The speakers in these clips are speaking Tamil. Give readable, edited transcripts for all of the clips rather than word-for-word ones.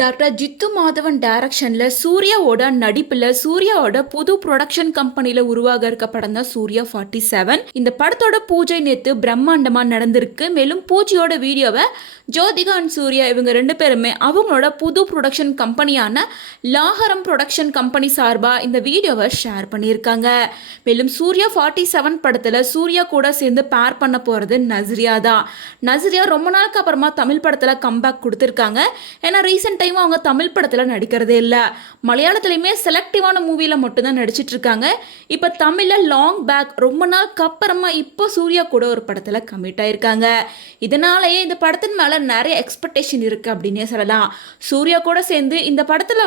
டாக்டர் ஜித்து மாதவன் டைரக்ஷன்ல சூர்யாவோட நடிப்புல சூர்யாவோட புது ப்ரொடக்ஷன் கம்பெனில உருவாக இருக்க படம் தான் சூர்யா 47. இந்த படத்தோட பூஜை நேத்து பிரம்மாண்டமா நடந்திருக்கு. மேலும் பூஜையோட வீடியோவை ஜோதிகா அண்ட் சூர்யா இவங்க ரெண்டு பேருமே அவங்களோட புது ப்ரொடக்ஷன் கம்பெனியான லாகரம் ப்ரொடக்ஷன் கம்பெனி சார்பா இந்த வீடியோவை ஷேர் பண்ணியிருக்காங்க. மேலும் சூர்யா 47 படத்துல சூர்யா கூட சேர்ந்து பேர் பண்ண போறது நஸ்ரியா தான். நஸ்ரியா ரொம்ப நாளுக்கு அப்புறமா தமிழ் படத்துல கம்பேக் கொடுத்திருக்காங்க. ஏன்னா ரீசெண்ட் டைம் அவங்க தமிழ் படத்தில் நடிக்கிறதே இல்லை, மலையாளத்துலையுமே செலக்டிவான மூவியில் மட்டும்தான் நடிச்சிட்டு இருக்காங்க. இப்போ தமிழில் லாங் பேக் ரொம்ப நாளுக்கு அப்புறமா இப்போ சூர்யா கூட ஒரு படத்தில் கமிட் ஆயிருக்காங்க. இதனாலேயே இந்த படத்தின் மேலே நிறைய எக்ஸ்பெக்டேஷன் இருக்குது அப்படின்னே சொல்லலாம். சூர்யா கூட சேர்ந்து இந்த படத்தில்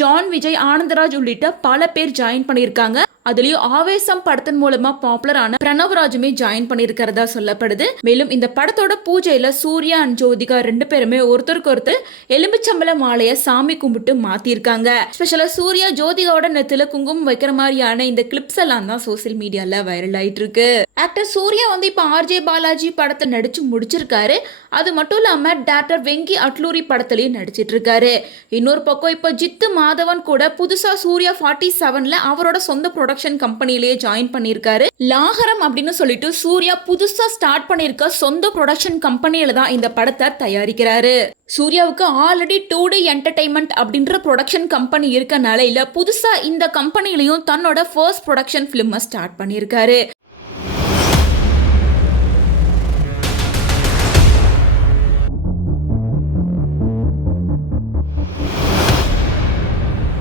ஜான் விஜய், ஆனந்தராஜ் உள்ளிட்ட பல பேர் ஜாயின் பண்ணியிருக்காங்க. அதுலயும் ஆவேசம் படத்தின் மூலமா பாப்புலரான பிரணவராஜுமே ஜாயின் பண்ணியிருக்கிறதா சொல்லப்படுது. மேலும் இந்த படத்தோட பூஜையில சூர்யா அண்ட் ஜோதிகா ரெண்டு பேருமே ஒருத்தருக்கு ஒருத்தர் எலும்பிச்சம்பள மாலைய சாமி கும்பிட்டு மாத்திருக்காங்க. ஸ்பெஷலா சூர்யா ஜோதிகாவோட நெத்தில குங்குமம் வைக்கிற மாதிரியான இந்த கிளிப்ஸ் எல்லாம் தான் சோசியல் மீடியால வைரல் ஆயிட்டு இருக்கு. ஆக்டர் சூர்யா இப்ப ஆர்ஜே பாலாஜி படத்தை நடிச்சு முடிச்சிருக்காரு. அது மட்டும் இல்லாம டாக்டர் வெங்கி அட்லூரி படத்திலையும் நடிச்சிட்டு இருக்காரு. இன்னொரு பக்கம் இப்ப ஜித்து மாதவன் கூட புதுசா சூர்யா 47ல அவரோட சொந்த ப்ரொடக்ஷன் கம்பெனிலேயே ஜாயின் பண்ணியிருக்காரு. லாகரம் அப்படின்னு சொல்லிட்டு சூர்யா புதுசா ஸ்டார்ட் பண்ணியிருக்க சொந்த ப்ரொடக்ஷன் கம்பெனியில தான் இந்த படத்தை தயாரிக்கிறாரு. சூர்யாவுக்கு ஆல்ரெடி 2D என்டர்டைன்மெண்ட் அப்படின்ற ப்ரொடக்ஷன் கம்பெனி இருக்க நிலையில புதுசா இந்த கம்பெனிலையும் தன்னோட ஃபர்ஸ்ட் ப்ரொடக்ஷன் ஃபிலிமை ஸ்டார்ட் பண்ணியிருக்காரு.